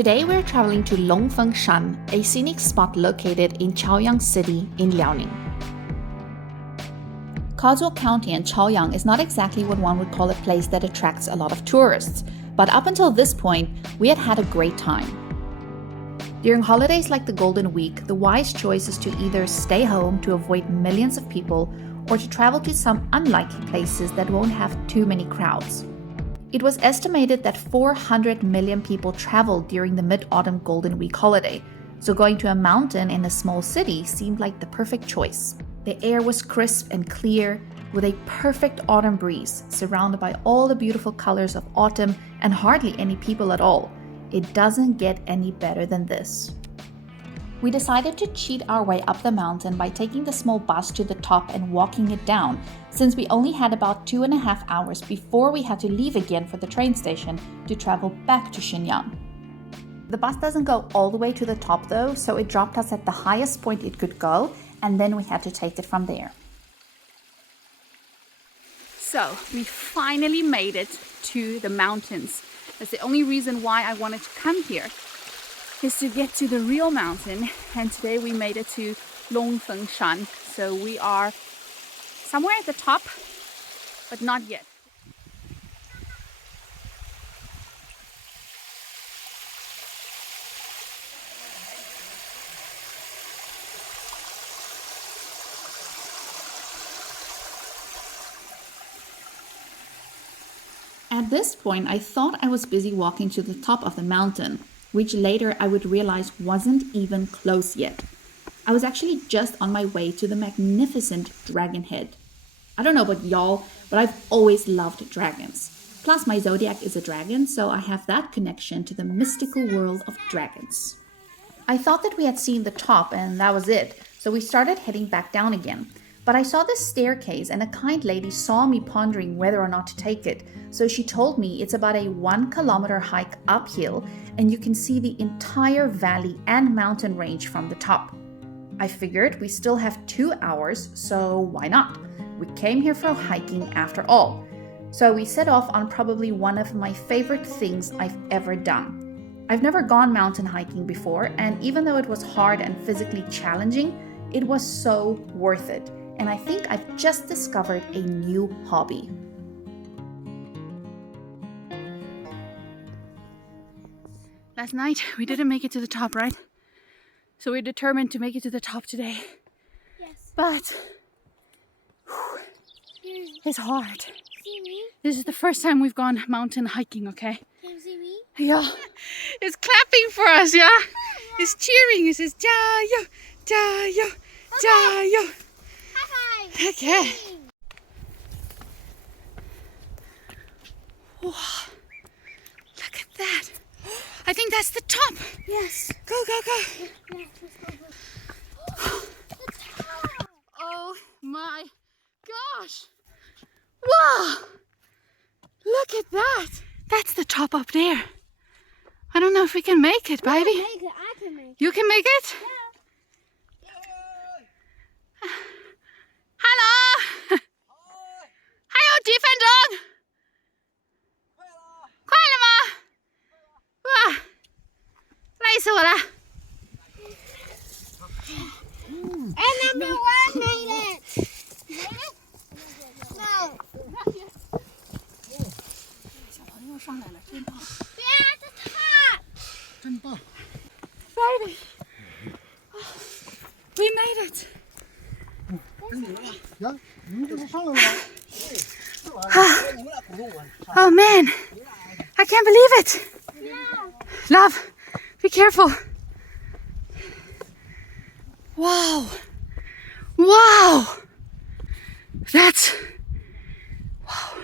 Today we're traveling to Long Feng Shan, a scenic spot located in Chaoyang City in Liaoning. Kazuo County and Chaoyang is not exactly what one would call a place that attracts a lot of tourists, but up until this point, we had a great time. During holidays like the Golden Week, the wise choice is to either stay home to avoid millions of people or to travel to some unlikely places that won't have too many crowds. It was estimated that 400 million people traveled during the Mid-Autumn Golden Week holiday, so going to a mountain in a small city seemed like the perfect choice. The air was crisp and clear, with a perfect autumn breeze, surrounded by all the beautiful colors of autumn and hardly any people at all. It doesn't get any better than this. We decided to cheat our way up the mountain by taking the small bus to the top and walking it down, since we only had about 2.5 hours before we had to leave again for the train station to travel back to Shenyang. The bus doesn't go all the way to the top though, so it dropped us at the highest point it could go, and then we had to take it from there. So we finally made it to the mountains. That's the only reason why I wanted to come here, is to get to the real mountain, and today we made it to Long Feng Shan. So we are somewhere at the top, but not yet. At this point, I thought I was busy walking to the top of the mountain, which later I would realize wasn't even close yet. I was actually just on my way to the magnificent dragon head. I don't know about y'all, but I've always loved dragons. Plus my zodiac is a dragon, so I have that connection to the mystical world of dragons. I thought that we had seen the top and that was it, so we started heading back down again. But I saw this staircase and a kind lady saw me pondering whether or not to take it, so she told me it's about a 1-kilometer hike uphill and you can see the entire valley and mountain range from the top. I figured we still have 2 hours, so why not? We came here for hiking after all. So we set off on probably one of my favorite things I've ever done. I've never gone mountain hiking before, and even though it was hard and physically challenging, it was so worth it. And I think I've just discovered a new hobby. Last night we didn't make it to the top, right? So we're determined to make it to the top today. Yes. But it's hard. See me? This is the first time we've gone mountain hiking, okay? Can you see me? Yeah. It's clapping for us, yeah? It's cheering. It says, "Jayo, jayo, jayo." High five! Okay. Wow. Look at that. I think that's the top. Yes. Go, go, go. Yes, let's go. Oh my gosh. Wow. Look at that. That's the top up there. I don't know if we can make it, baby. I can make it. You can make it? Yeah. Hello. 还有几分钟？快了吗？哇，累死我了。And number one made it. No. 小朋友上来了，真棒！ Yeah, the top. 真棒 Baby, we made it. 呀，你们这是上来了吗？ Oh man, I can't believe it. Love, be careful. Wow, wow, that's, wow.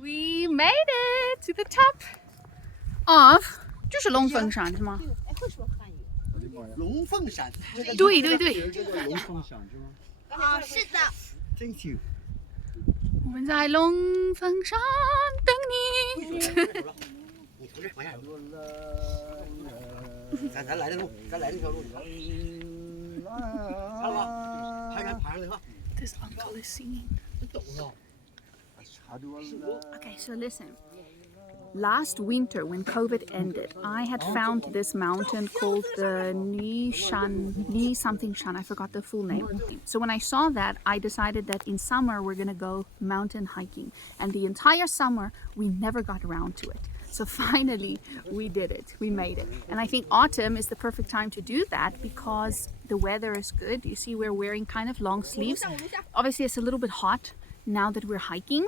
We made it to the top of 这是龙凤山是吗？龙凤山，对对对，这个龙凤山是吗？啊，是的。真行。我们在龙凤山等你。你从这往下走。咱来的路，咱来这条路。This uncle is singing. Okay, so listen. Last winter, when COVID ended, I had found this mountain called the Ni something Shan. I forgot the full name. So when I saw that, I decided that in summer we're gonna go mountain hiking. And the entire summer, we never got around to it. So finally, we did it. We made it. And I think autumn is the perfect time to do that because the weather is good. You see, we're wearing kind of long sleeves. Obviously, it's a little bit hot now that we're hiking,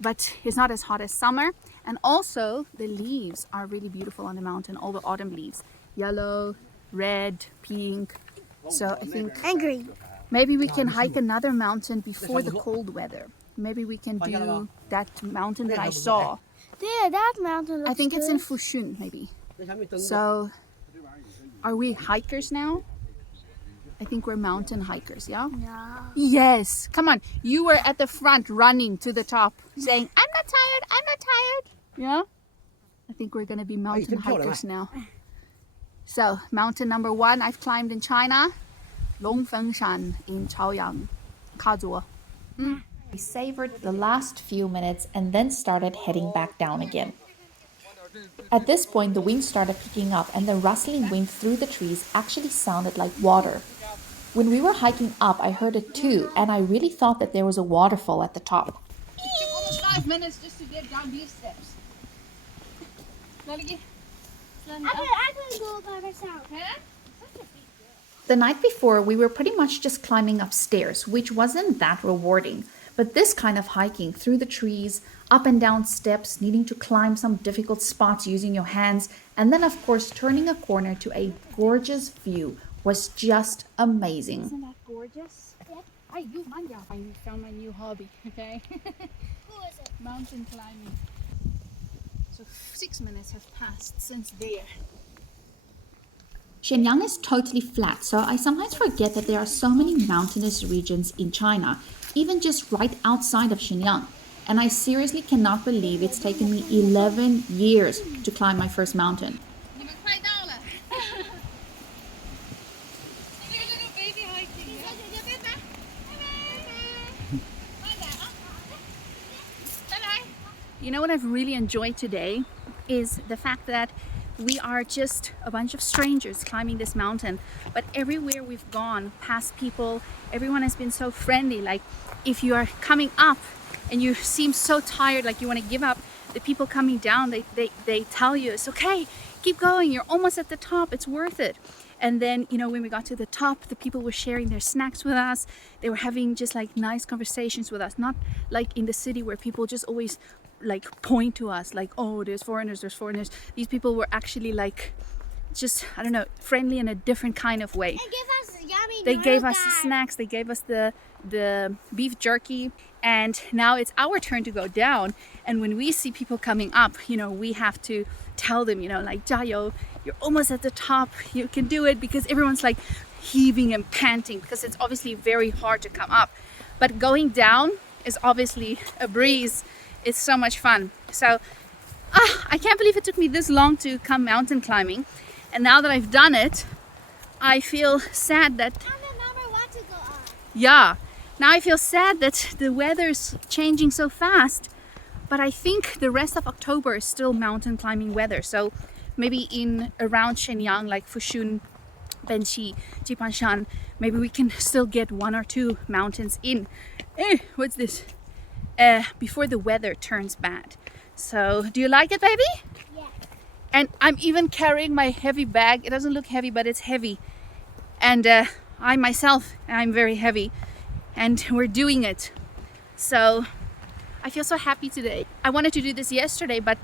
but it's not as hot as summer. And also the leaves are really beautiful on the mountain, all the autumn leaves, yellow, red, pink. So I think maybe we can hike another mountain before the cold weather. Maybe we can do that mountain that I saw. Yeah, that mountain looks I think it's good. in Fushun maybe. So are we hikers now? I think we're mountain hikers, yeah? Yeah. Yes, come on. You were at the front running to the top saying, I'm not tired, I'm not tired. Yeah? I think we're gonna be mountain hikers now. So, mountain number 1 I've climbed in China, Long Feng shan in Chaoyang, Kazuo. We savored the last few minutes and then started heading back down again. At this point, the wind started picking up and the rustling wind through the trees actually sounded like water. When we were hiking up, I heard it too, and I really thought that there was a waterfall at the top. It took almost 5 minutes just to get down these steps. I can go by myself. The night before, we were pretty much just climbing upstairs, which wasn't that rewarding. But this kind of hiking through the trees, up and down steps, needing to climb some difficult spots using your hands, and then of course turning a corner to a gorgeous view was just amazing. Isn't that gorgeous? Yep. I found my new hobby, okay? Who is it? Mountain climbing. So 6 minutes have passed since there. Shenyang is totally flat, so I sometimes forget that there are so many mountainous regions in China, even just right outside of Shenyang. And I seriously cannot believe it's taken me 11 years to climb my first mountain. You know what I've really enjoyed today is the fact that we are just a bunch of strangers climbing this mountain, but everywhere we've gone past people, everyone has been so friendly. Like if you are coming up and you seem so tired, like you want to give up, the people coming down, they tell you it's okay, keep going, you're almost at the top, it's worth it. And then, you know, when we got to the top, the people were sharing their snacks with us. They were having just like nice conversations with us, not like in the city where people just always like point to us like, oh, there's foreigners. These people were actually like just, I don't know, friendly in a different kind of way. They gave us snacks, they gave us the beef jerky, and now it's our turn to go down. And when we see people coming up, you know, we have to tell them, you know, like, 加油, you're almost at the top, you can do it, because everyone's like heaving and panting because it's obviously very hard to come up. But going down is obviously a breeze. It's so much fun. So I can't believe it took me this long to come mountain climbing. And now that I've done it, I feel sad that, yeah, now I feel sad that the weather's changing so fast. But I think the rest of October is still mountain climbing weather. So maybe in around Shenyang, like Fushun, Benxi, Jipanshan, maybe we can still get 1 or 2 mountains in. What's this? Before the weather turns bad. So, do you like it, baby? Yeah. And I'm even carrying my heavy bag. It doesn't look heavy, but it's heavy. And I myself, I'm very heavy. And we're doing it. So, I feel so happy today. I wanted to do this yesterday, but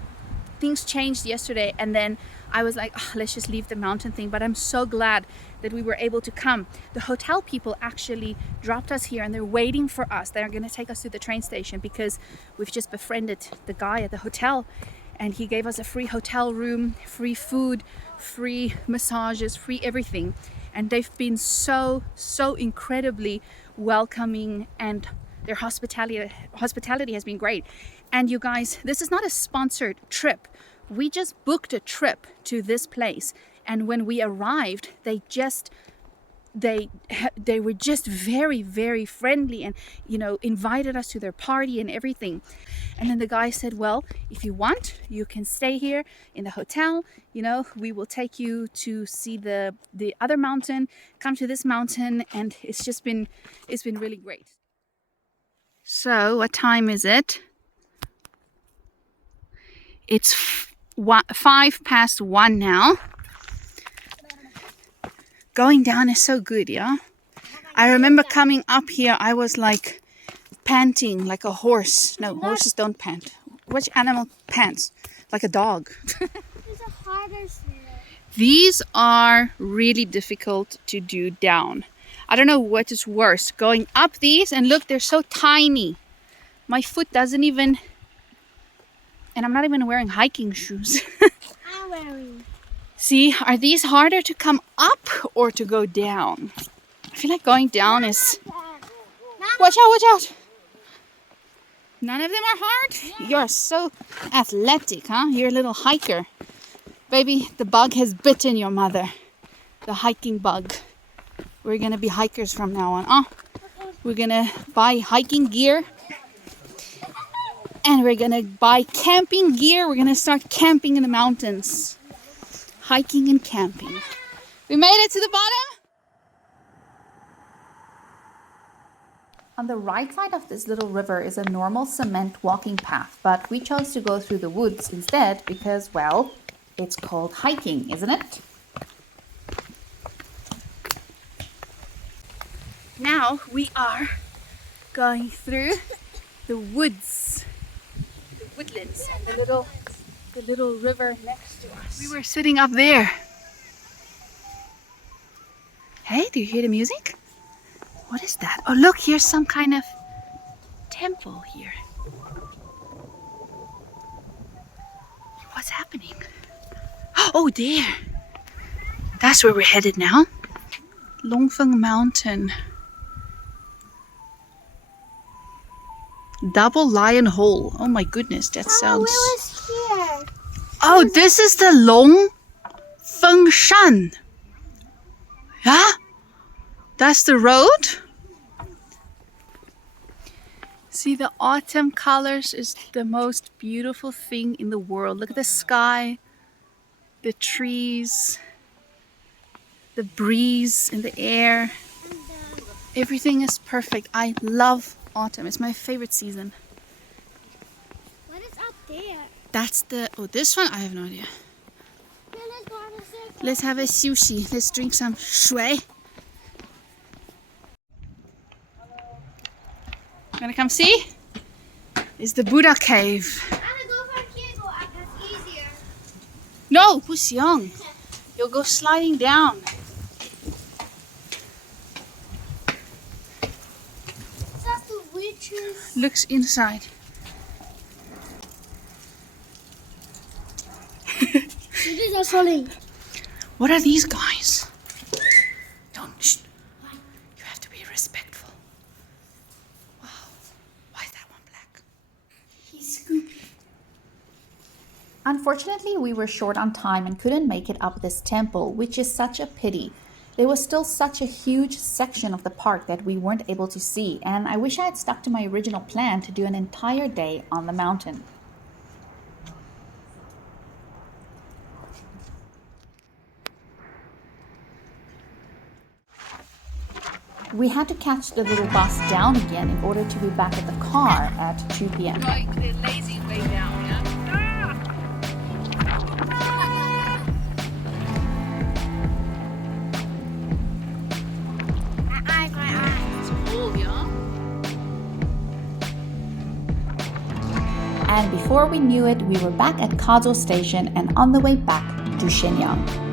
things changed yesterday. And then I was like, oh, let's just leave the mountain thing. But I'm so glad that we were able to come. The hotel people actually dropped us here and they're waiting for us. They're going to take us to the train station because we've just befriended the guy at the hotel, and he gave us a free hotel room, free food, free massages, free everything. And they've been so incredibly welcoming, and their hospitality has been great. And you guys, this is not a sponsored trip. We just booked a trip to this place, and when we arrived, they they were just very, very friendly and, you know, invited us to their party and everything. And then the guy said, well, if you want, you can stay here in the hotel. You know, we will take you to see the other mountain, come to this mountain. And it's been really great. So what time is it? It's 1:05 now. Going down is so good, yeah? I remember coming up here, I was like panting like a horse. No, horses don't pant. Which animal pants? Like a dog. These are really difficult to do down. I don't know what is worse, going up these, and look, they're so tiny. My foot doesn't even, and I'm not even wearing hiking shoes. I'm wearing. See, are these harder to come up or to go down? I feel like going down is... Watch out, watch out! None of them are hard? Yeah. You're so athletic, huh? You're a little hiker. Baby, the bug has bitten your mother. The hiking bug. We're gonna be hikers from now on. Oh, we're gonna buy hiking gear. And we're gonna buy camping gear. We're gonna start camping in the mountains. Hiking and camping. We made it to the bottom. On the right side of this little river is a normal cement walking path, but we chose to go through the woods instead because, well, it's called hiking, isn't it? Now we are going through the woods, the woodlands, and the little river next to us. We were sitting up there. Hey, do you hear the music? What is that? Oh, look, here's some kind of temple here. What's happening? Oh, there. That's where we're headed now. Long Feng Mountain. Double Lion Hole. Oh my goodness, that sounds... Where was here? Oh, this is the Long Feng Shan. Yeah? That's the road? See, the autumn colors is the most beautiful thing in the world. Look at the sky, the trees, the breeze in the air. Everything is perfect. I love autumn. It's my favorite season. What is up there? That's the... Oh, this one? I have no idea. Here, let's go on a circle. Let's have a sushi. Let's drink some shui. Gonna come see? It's the Buddha cave. I'm gonna go from here, go up. That's easier. No, 不行. You'll go sliding down. That's the witches. Looks inside. These are falling. What are these guys? Don't. Shh. You have to be respectful. Wow. Why is that one black? He's scoopy. Unfortunately, we were short on time and couldn't make it up this temple, which is such a pity. There was still such a huge section of the park that we weren't able to see, and I wish I had stuck to my original plan to do an entire day on the mountain. We had to catch the little bus down again in order to be back at the car at 2 p.m. Right, the lazy way down, yeah? My eyes. Cool, yeah? And before we knew it, we were back at Kazo Station and on the way back to Shenyang.